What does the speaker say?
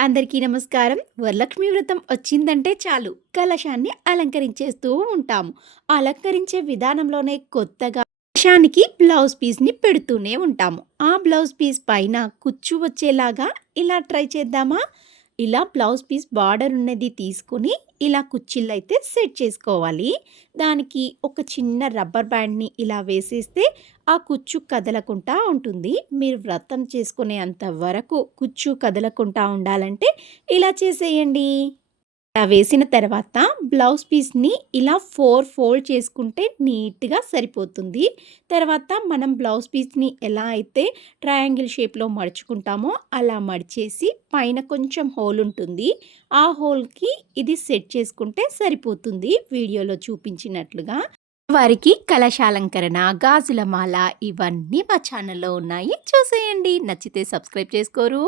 అందరికీ నమస్కారం. వరలక్ష్మి వ్రతం వచ్చిందంటే చాలు. కలశాన్ని అలంకరించేస్తూ ఉంటాము. అలంకరించే విధానంలోనే కొత్తగా కలశానికి బ్లౌజ్ పీస్ని పెడుతూనే ఉంటాము. ఆ బ్లౌజ్ పీస్ పైన కుచ్చు వచ్చేలాగా ఇలా ట్రై చేద్దామా? ఇలా బ్లౌజ్ పీస్ బార్డర్ ఉన్నది తీసుకొని ఇలా కుచ్చిళ్ళు అయితే సెట్ చేసుకోవాలి. దానికి ఒక చిన్న రబ్బర్ బ్యాండ్ని ఇలా వేసేస్తే ఆ కుచ్చు కదలకుండా ఉంటుంది. మీరు వ్రతం చేసుకునే అంత వరకు కుచ్చు కదలకుండా ఉండాలంటే ఇలా చేసేయండి. వేసిన తర్వాత బ్లౌజ్ పీస్ని ఇలా ఫోర్ ఫోల్డ్ చేసుకుంటే నీట్గా సరిపోతుంది. తర్వాత మనం బ్లౌజ్ పీస్ని ఎలా అయితే ట్రయాంగిల్ షేప్లో మడుచుకుంటామో అలా మడిచేసి పైన కొంచెం హోల్ ఉంటుంది. ఆ హోల్కి ఇది సెట్ చేసుకుంటే సరిపోతుంది వీడియోలో చూపించినట్లుగా. వారికి కలశాలంకరణ గాజుల మాల ఇవన్నీ మా ఛానల్లో ఉన్నాయి. చూసేయండి. నచ్చితే సబ్స్క్రైబ్ చేసుకోరు.